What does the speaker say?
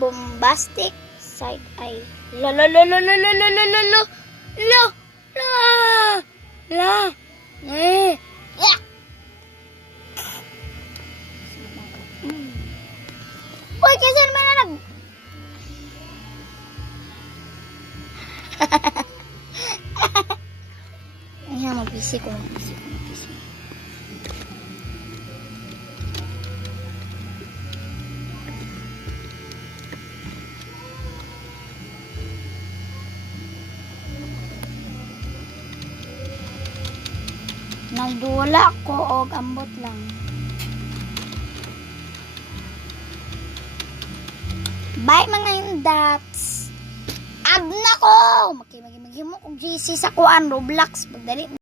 bombastic side eye. La la la la la la la la la la la la la. Uy, kasi naman na nag... Ayan, mag-busy ko. Nagdula ko og ambot lang. Bye mga indats. Ab na ko. Magihimo og GC sa kuan Roblox. Pagdali